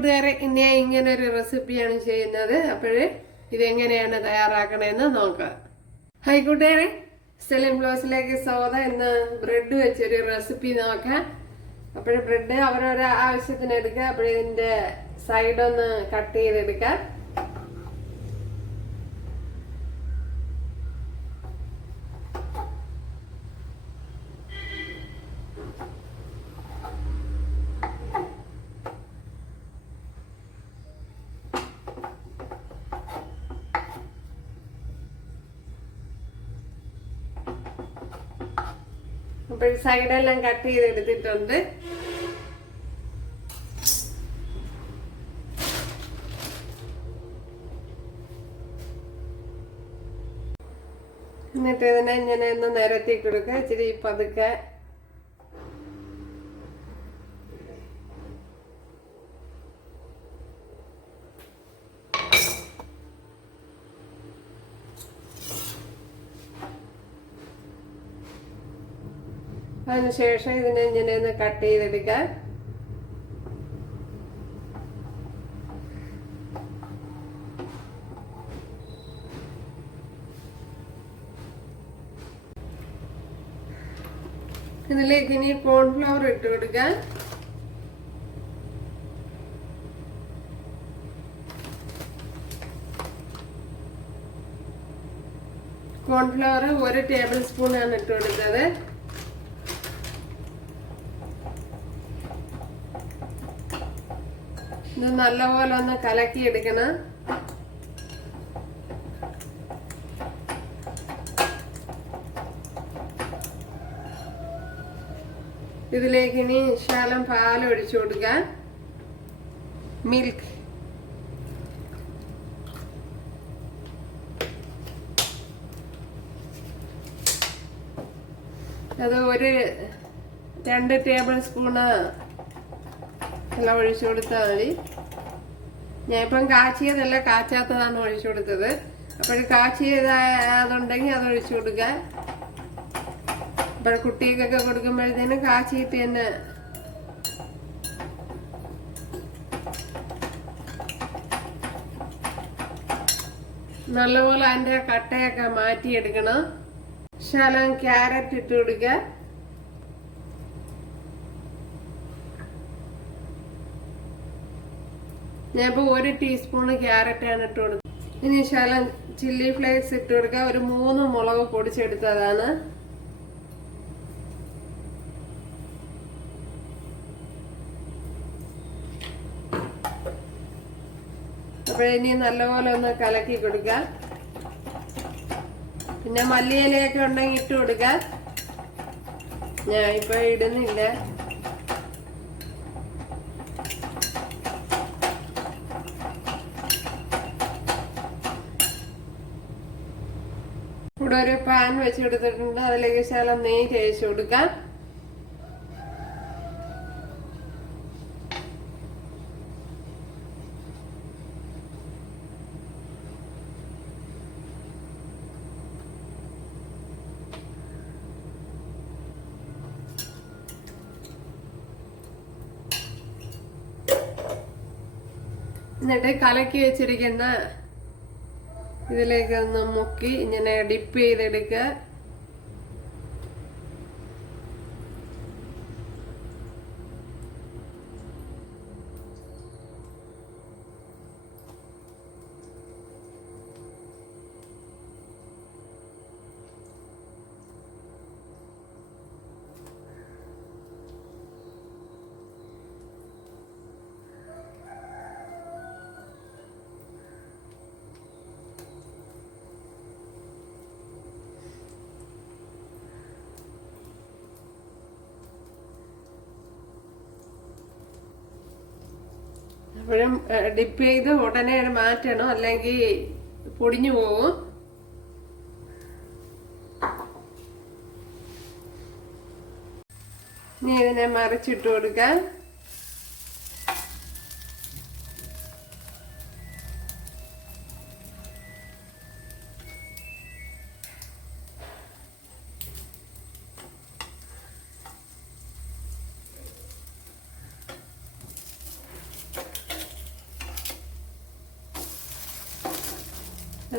കൂട്ടുകാരെ, ഇനി ഇങ്ങനൊരു റെസിപ്പിയാണ് ചെയ്യുന്നത്. അപ്പോഴേ ഇതെങ്ങനെയാണ് തയ്യാറാക്കണമെന്ന് നോക്കാം. ഹായ് കൂട്ടുകാരെ, സെലിൻ ബ്ലോസിലേക്ക് സ്വാഗതം. ഇന്ന് ബ്രെഡ് വെച്ചൊരു റെസിപ്പി നോക്കാം. അപ്പോഴേ ബ്രെഡ് അവരവരുടെ ആവശ്യത്തിന് എടുക്കുക. അപ്പോഴേ ഇതിന്റെ സൈഡൊന്ന് കട്ട് ചെയ്തെടുക്കാം. അപ്പോൾ സൈഡെല്ലാം കട്ട് ചെയ്തെടുത്തിട്ടുണ്ട്. എന്നിട്ട് ഇതിനെ ഇങ്ങനെ ഒന്ന് നിരത്തി കൊടുക്കുക, ഇച്ചിരി പതുക്കെ. അതിനുശേഷം ഇതിനെ ഇങ്ങനെ ഒന്ന് കട്ട് ചെയ്തെടുക്കാം. ഇതിലേക്ക് ഇനി കോൺഫ്ലവർ ഇട്ട് കൊടുക്കാം. കോൺഫ്ലവർ 1 ടേബിൾ സ്പൂണാണ് ഇട്ട് കൊടുത്തത്. ഇത് നല്ലപോലെ ഒന്ന് കലക്കി എടുക്കണം. ഇതിലേക്ക് ഇനി ശകലം പാൽ ഒഴിച്ചു കൊടുക്കാം. മിൽക്ക് അത് 2 ടേബിൾ സ്പൂണ് എല്ലാം ഒഴിച്ചു കൊടുത്താൽ മതി. ഞാൻ ഇപ്പം കാച്ചിയതല്ല, കാച്ചാത്തതാണ് ഒഴിച്ചു കൊടുത്തത്. അപ്പോൾ കാച്ചിയതുണ്ടെങ്കിൽ അത് ഒഴിച്ചു കൊടുക്കുക. അപ്പോൾ കുട്ടികൾക്കൊക്കെ കൊടുക്കുമ്പോഴത്തേനും കാച്ചിയിട്ട് തന്നെ നല്ലപോലെ അതിൻ്റെ കട്ടയൊക്കെ മാറ്റിയെടുക്കണം. ശകലം ക്യാരറ്റ് ഇട്ട് കൊടുക്കുക. ഞാനിപ്പോൾ 1 ടീസ്പൂണ് ക്യാരറ്റാണ് ഇട്ട് കൊടുത്തത്. ഇനി ശകലം ചില്ലി ഫ്ലേക്സ് ഇട്ട് കൊടുക്കുക. ഒരു 3 മുളക് പൊടിച്ചെടുത്തതാണ്. അപ്പോൾ ഇനി നല്ലപോലെ ഒന്ന് കലക്കി കൊടുക്കുക. പിന്നെ മല്ലിയിലയൊക്കെ ഉണ്ടെങ്കിൽ ഇട്ട് കൊടുക്കുക. ഞാൻ ഇപ്പോൾ ഇടുന്നില്ല. ഇവിടെ ഒരു പാൻ വെച്ച് കൊടുത്തിട്ടുണ്ട്. അതിലേക്ക് ശകലം നെയ്യ് തേച്ച് കൊടുക്കാം. എന്നിട്ട് കലക്കി വെച്ചിരിക്കുന്ന ഇതിലേക്ക് ഒന്ന് മുക്കി ഇങ്ങനെ ഡിപ്പ് ചെയ്തെടുക്കുക. അപ്പോഴും ഡിപ്പ് ചെയ്ത് ഉടനെ മാറ്റണം, അല്ലെങ്കിൽ പൊടിഞ്ഞു പോകും. ഇനി ഇതിനെ മറിച്ചിട്ട് കൊടുക്കാം.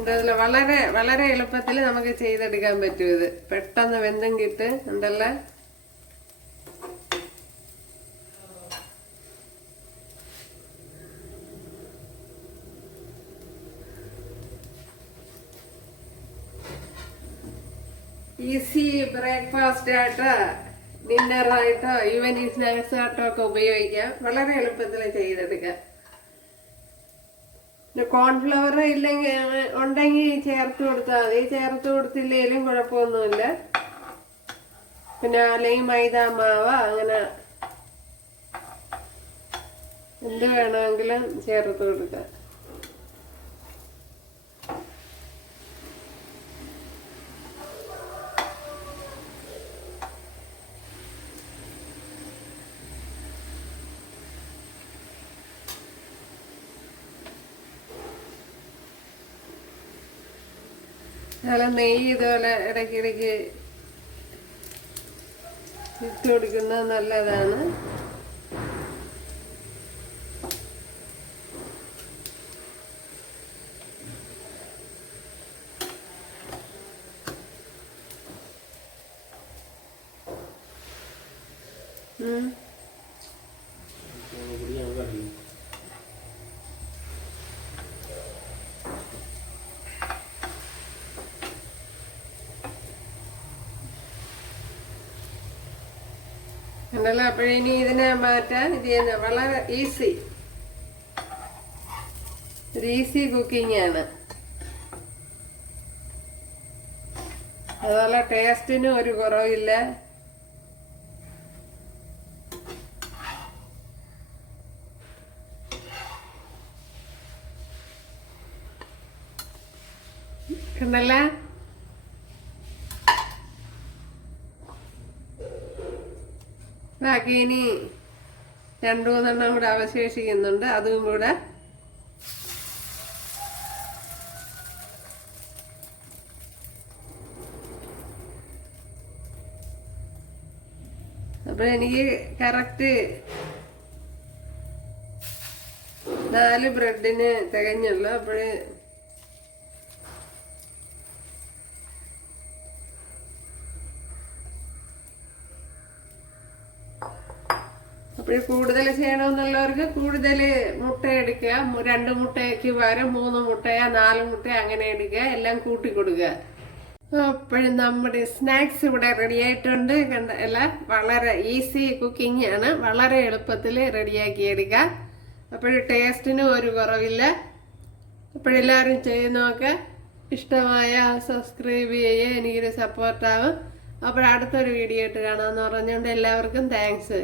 ഉണ്ടല്ലോ വളരെ വളരെ എളുപ്പത്തിൽ നമുക്ക് ചെയ്തെടുക്കാൻ പറ്റും. ഇത് പെട്ടെന്ന് വെന്തും കിട്ട് ഉണ്ടല്ലോ. ഈസി ബ്രേക്ക്ഫാസ്റ്റ് ആയിട്ടോ ഡിന്നറായിട്ടോ ഈവനിങ് സ്നാക്സ് ആയിട്ടോ ഒക്കെ ഉപയോഗിക്കാം. വളരെ എളുപ്പത്തിൽ ചെയ്തെടുക്കാം. കോൺഫ്ലവർ ഇല്ലെങ്കിൽ ഉണ്ടെങ്കിൽ ചേർത്ത് കൊടുത്താൽ മതി. ചേർത്ത് കൊടുത്തില്ലെങ്കിലും കുഴപ്പമൊന്നുമില്ല. പിന്നെ അല്ലെങ്കിൽ മൈദ മാവ് അങ്ങനെ എന്ത് വേണമെങ്കിലും ചേർത്ത് കൊടുക്കാം. നല്ല നെയ്യ് ഇതുപോലെ ഇടയ്ക്കിടയ്ക്ക് ഇട്ട് കൊടുക്കുന്നത് നല്ലതാണ്. ഉണ്ടല്ലോ. അപ്പോഴിനി ഇതിനെ മാറ്റാൻ ഇത് ചെയ്യുന്ന വളരെ ഈസി കുക്കിംഗ് ആണ്. അതുപോലെ ടേസ്റ്റിനും ഒരു കുറവില്ല. ഉണ്ടല്ലോ. ബാക്കി ഇനി 2-3 കൂടെ അവശേഷിക്കുന്നുണ്ട്. അതും കൂടെ അപ്പൊ എനിക്ക് കറക്റ്റ് 4 ബ്രെഡിന് തികഞ്ഞുള്ളൂ. അപ്പോഴ് കൂടുതൽ ചെയ്യണമെന്നുള്ളവർക്ക് കൂടുതൽ മുട്ട എടുക്കുക. 2 മുട്ടയ്ക്ക് പകരം 3 മുട്ടയോ 4 മുട്ടയോ അങ്ങനെ എടുക്കുക. എല്ലാം കൂട്ടി കൊടുക്കുക. അപ്പോഴും നമ്മുടെ സ്നാക്സ് ഇവിടെ റെഡി ആയിട്ടുണ്ട്. എല്ലാം വളരെ ഈസി കുക്കിംഗ് ആണ്. വളരെ എളുപ്പത്തിൽ റെഡിയാക്കി എടുക്കുക. അപ്പോഴും ടേസ്റ്റിനും ഒരു കുറവില്ല. അപ്പോഴെല്ലാവരും ചെയ്ത് നോക്കുക. ഇഷ്ടമായ സബ്സ്ക്രൈബ് ചെയ്യുക. എനിക്കൊരു സപ്പോർട്ടാവും. അപ്പോൾ അടുത്തൊരു വീഡിയോ ആയിട്ട് കാണാമെന്ന് പറഞ്ഞുകൊണ്ട് എല്ലാവർക്കും താങ്ക്സ്.